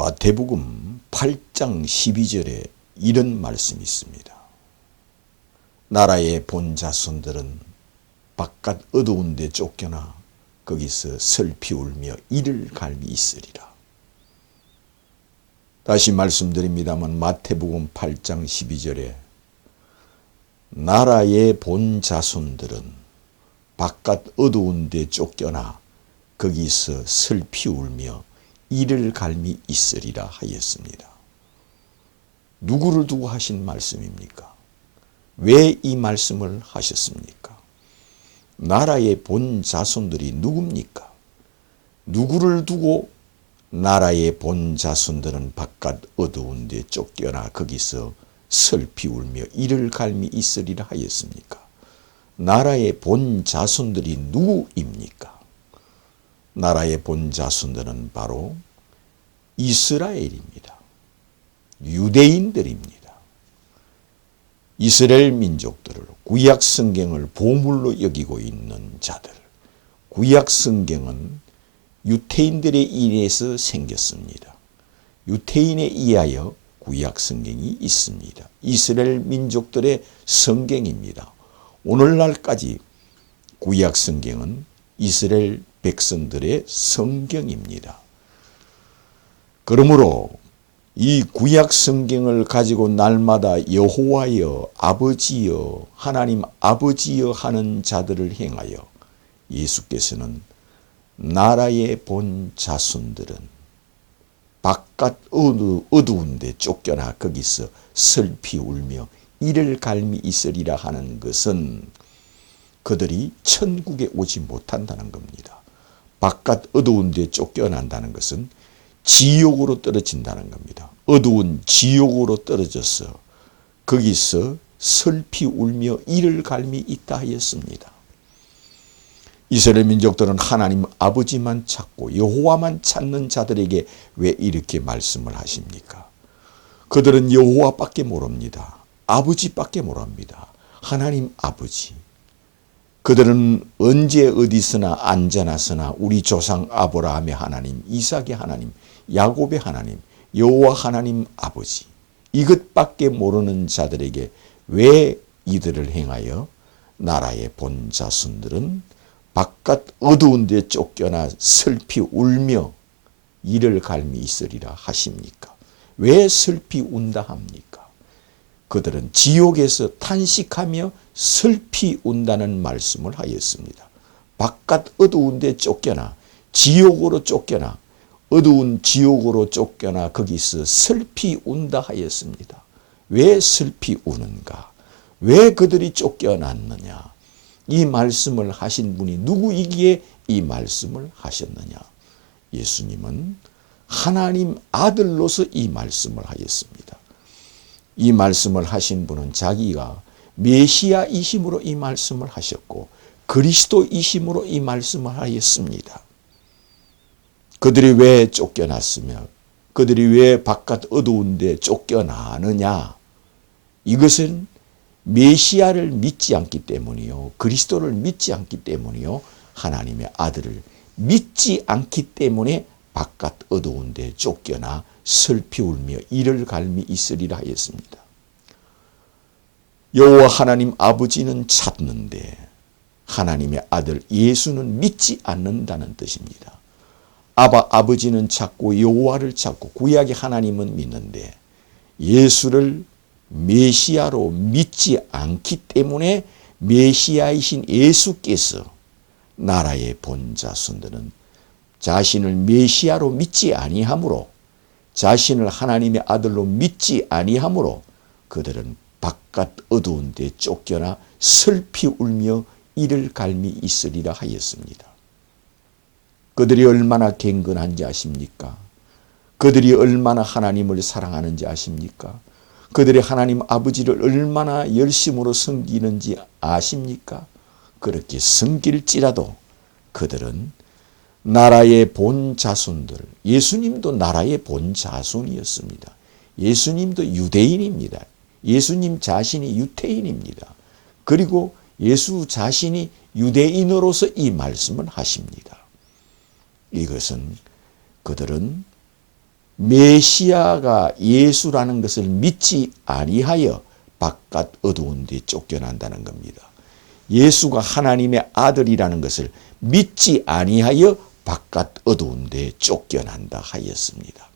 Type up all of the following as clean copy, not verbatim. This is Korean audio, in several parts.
마태복음 8장 12절에 이런 말씀이 있습니다. 나라의 본 자손들은 바깥 어두운 데 쫓겨나 거기서 슬피 울며 이를 갈미 있으리라. 다시 말씀드립니다만 마태복음 8장 12절에 나라의 본 자손들은 바깥 어두운 데 쫓겨나 거기서 슬피 울며 이를 갈미 있으리라 하였습니다. 누구를 두고 하신 말씀입니까? 왜 이 말씀을 하셨습니까? 나라의 본 자손들이 누굽니까? 누구를 두고 나라의 본 자손들은 바깥 어두운 데 쫓겨나 거기서 슬피 울며 이를 갈미 있으리라 하였습니까? 나라의 본 자손들이 누구입니까? 나라의 본 자손들은 바로 이스라엘입니다. 유대인들입니다. 이스라엘 민족들을 구약 성경을 보물로 여기고 있는 자들. 구약 성경은 유태인들에 의해서 생겼습니다. 유태인에 의하여 구약 성경이 있습니다. 이스라엘 민족들의 성경입니다. 오늘날까지 구약 성경은 이스라엘 백성들의 성경입니다. 그러므로 이 구약 성경을 가지고 날마다 여호와여 아버지여 하나님 아버지여 하는 자들을 향하여 예수께서는 나라의 본 자손들은 바깥 어두운 데 쫓겨나 거기서 슬피 울며 이를 갈미 있으리라 하는 것은 그들이 천국에 오지 못한다는 겁니다. 바깥 어두운 데 쫓겨난다는 것은 지옥으로 떨어진다는 겁니다. 어두운 지옥으로 떨어져서 거기서 슬피 울며 이를 갈미 있다 하였습니다. 이스라엘 민족들은 하나님 아버지만 찾고 여호와만 찾는 자들에게 왜 이렇게 말씀을 하십니까? 그들은 여호와밖에 모릅니다. 아버지밖에 모릅니다. 하나님 아버지. 그들은 언제 어디서나 앉아나서나 우리 조상 아브라함의 하나님, 이삭의 하나님, 야곱의 하나님, 여호와 하나님 아버지 이것밖에 모르는 자들에게 왜 이들을 행하여 나라의 본 자손들은 바깥 어두운 데 쫓겨나 슬피 울며 이를 갈미 있으리라 하십니까? 왜 슬피 운다 합니까? 그들은 지옥에서 탄식하며 슬피 운다는 말씀을 하였습니다. 바깥 어두운 데 쫓겨나 지옥으로 쫓겨나 어두운 지옥으로 쫓겨나 거기서 슬피 운다 하였습니다. 왜 슬피 우는가? 왜 그들이 쫓겨났느냐? 이 말씀을 하신 분이 누구이기에 이 말씀을 하셨느냐? 예수님은 하나님 아들로서 이 말씀을 하였습니다. 이 말씀을 하신 분은 자기가 메시아이심으로 이 말씀을 하셨고 그리스도이심으로 이 말씀을 하였습니다. 그들이 왜 쫓겨났으며 그들이 왜 바깥 어두운 데 쫓겨나느냐? 이것은 메시아를 믿지 않기 때문이요. 그리스도를 믿지 않기 때문이요. 하나님의 아들을 믿지 않기 때문에 바깥 어두운 데 쫓겨나 슬피 울며 이를 갈미 있으리라 하였습니다. 여호와 하나님 아버지는 찾는데 하나님의 아들 예수는 믿지 않는다는 뜻입니다. 아버지는 찾고 여호와를 찾고 구약의 하나님은 믿는데 예수를 메시아로 믿지 않기 때문에 메시아이신 예수께서 나라의 본 자손들은 자신을 메시아로 믿지 아니하므로 자신을 하나님의 아들로 믿지 아니하므로 그들은 바깥 어두운 데 쫓겨나 슬피 울며 이를 갈미 있으리라 하였습니다. 그들이 얼마나 경건한지 아십니까? 그들이 얼마나 하나님을 사랑하는지 아십니까? 그들이 하나님 아버지를 얼마나 열심으로 섬기는지 아십니까? 그렇게 섬길지라도 그들은 나라의 본 자손들, 예수님도 나라의 본 자손이었습니다. 예수님도 유대인입니다. 예수님 자신이 유태인입니다. 그리고 예수 자신이 유대인으로서 이 말씀을 하십니다. 이것은 그들은 메시아가 예수라는 것을 믿지 아니하여 바깥 어두운 데 쫓겨난다는 겁니다. 예수가 하나님의 아들이라는 것을 믿지 아니하여 바깥 어두운 데 쫓겨난다 하였습니다.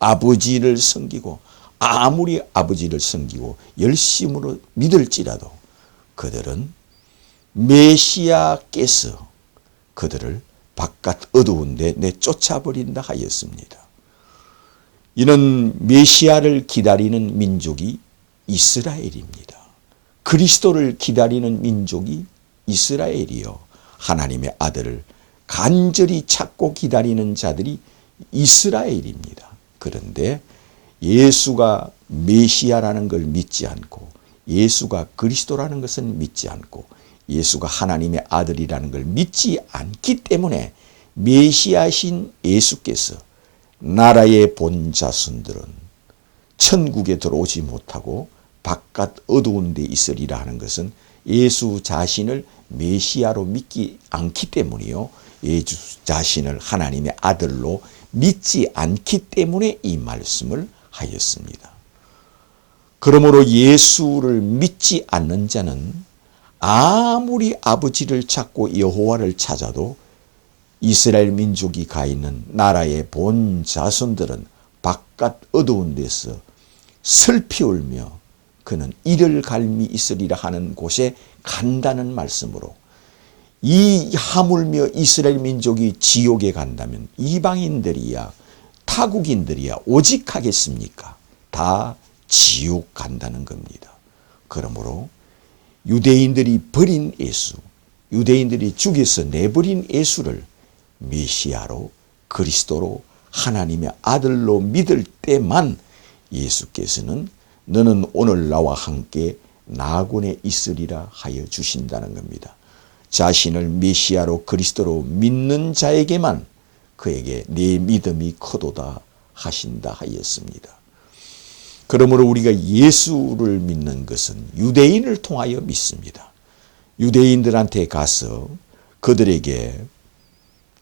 아버지를 섬기고 아무리 아버지를 섬기고 열심으로 믿을지라도 그들은 메시아께서 그들을 바깥 어두운 데 내쫓아버린다 하였습니다. 이는 메시아를 기다리는 민족이 이스라엘입니다. 그리스도를 기다리는 민족이 이스라엘이요. 하나님의 아들을 간절히 찾고 기다리는 자들이 이스라엘입니다. 그런데 예수가 메시아라는 걸 믿지 않고 예수가 그리스도라는 것을 믿지 않고 예수가 하나님의 아들이라는 걸 믿지 않기 때문에 메시아신 예수께서 나라의 본 자손들은 천국에 들어오지 못하고 바깥 어두운 데 있으리라 하는 것은 예수 자신을 메시아로 믿지 않기 때문이요. 예수 자신을 하나님의 아들로 믿지 않기 때문에 이 말씀을 하였습니다. 그러므로 예수를 믿지 않는 자는 아무리 아버지를 찾고 여호와를 찾아도 이스라엘 민족이 가 있는 나라의 본 자손들은 바깥 어두운 데서 슬피 울며 그는 이를 갈미 있으리라 하는 곳에 간다는 말씀으로 이 하물며 이스라엘 민족이 지옥에 간다면 이방인들이야 타국인들이야 오직 하겠습니까? 다 지옥 간다는 겁니다. 그러므로 유대인들이 버린 예수, 유대인들이 죽여서 내버린 예수를 메시아로 그리스도로 하나님의 아들로 믿을 때만 예수께서는 너는 오늘 나와 함께 나군에 있으리라 하여 주신다는 겁니다. 자신을 메시아로 그리스도로 믿는 자에게만 그에게 내 믿음이 크도다 하신다 하였습니다. 그러므로 우리가 예수를 믿는 것은 유대인을 통하여 믿습니다. 유대인들한테 가서 그들에게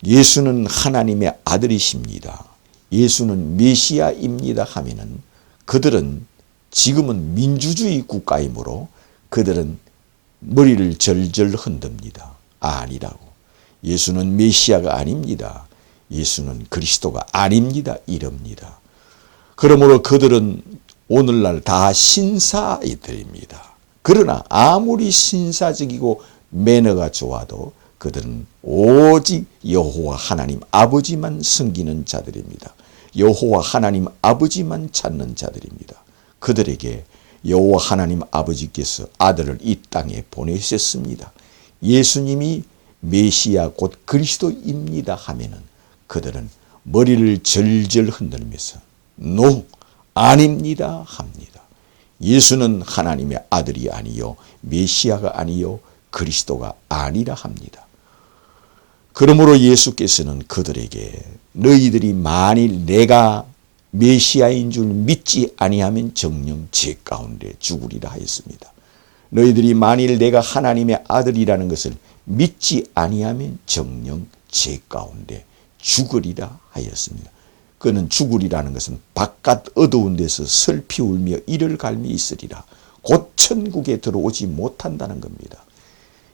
예수는 하나님의 아들이십니다. 예수는 메시아입니다 하면은 그들은 지금은 민주주의 국가이므로 그들은 머리를 절절 흔듭니다. 아니라고. 예수는 메시아가 아닙니다. 예수는 그리스도가 아닙니다. 이럽니다. 그러므로 그들은 오늘날 다 신사이들입니다. 그러나 아무리 신사적이고 매너가 좋아도 그들은 오직 여호와 하나님 아버지만 섬기는 자들입니다. 여호와 하나님 아버지만 찾는 자들입니다. 그들에게 여호와 하나님 아버지께서 아들을 이 땅에 보내셨습니다. 예수님이 메시아 곧 그리스도입니다 하면은 그들은 머리를 절절 흔들면서 노 아닙니다 합니다. 예수는 하나님의 아들이 아니요 메시아가 아니요 그리스도가 아니라 합니다. 그러므로 예수께서는 그들에게 너희들이 만일 내가 메시아인 줄 믿지 아니하면 정녕 제 가운데 죽으리라 하였습니다. 너희들이 만일 내가 하나님의 아들이라는 것을 믿지 아니하면 정녕 제 가운데 죽으리라 하였습니다. 그는 죽으리라는 것은 바깥 어두운 데서 슬피 울며 이를 갈미 있으리라. 곧 천국에 들어오지 못한다는 겁니다.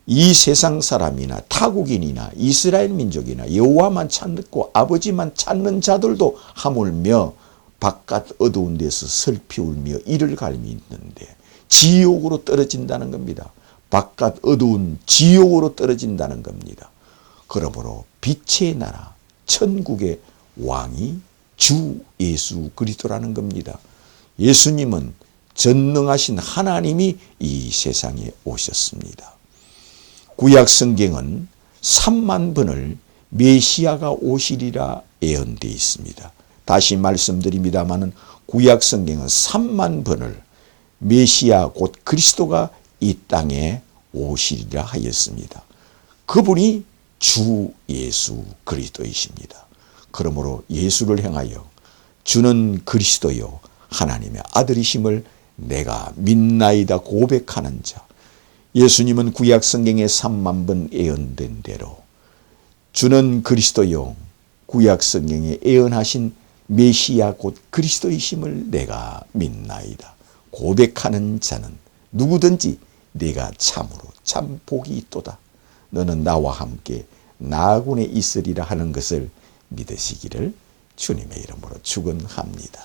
이 세상 사람이나 타국인이나 이스라엘 민족이나 여호와만 찾고 아버지만 찾는 자들도 하물며 바깥 어두운 데서 슬피 울며 이를 갈미 있는데 지옥으로 떨어진다는 겁니다. 바깥 어두운 지옥으로 떨어진다는 겁니다. 그러므로 빛의 나라 천국의 왕이 주 예수 그리스도라는 겁니다. 예수님은 전능하신 하나님이 이 세상에 오셨습니다. 구약 성경은 3만 번을 메시아가 오시리라 예언되어 있습니다. 다시 말씀드립니다마는 구약 성경은 3만 번을 메시아 곧 그리스도가 이 땅에 오시리라 하였습니다. 그분이 주 예수 그리스도이십니다. 그러므로 예수를 향하여 주는 그리스도요 하나님의 아들이심을 내가 믿나이다 고백하는 자. 예수님은 구약 성경에 3만 번 예언된 대로 주는 그리스도요 구약 성경에 예언하신 메시아 곧 그리스도이심을 내가 믿나이다. 고백하는 자는 누구든지 내가 참으로 참 복이 있도다. 너는 나와 함께 나군에 있으리라 하는 것을 믿으시기를 주님의 이름으로 축원합니다.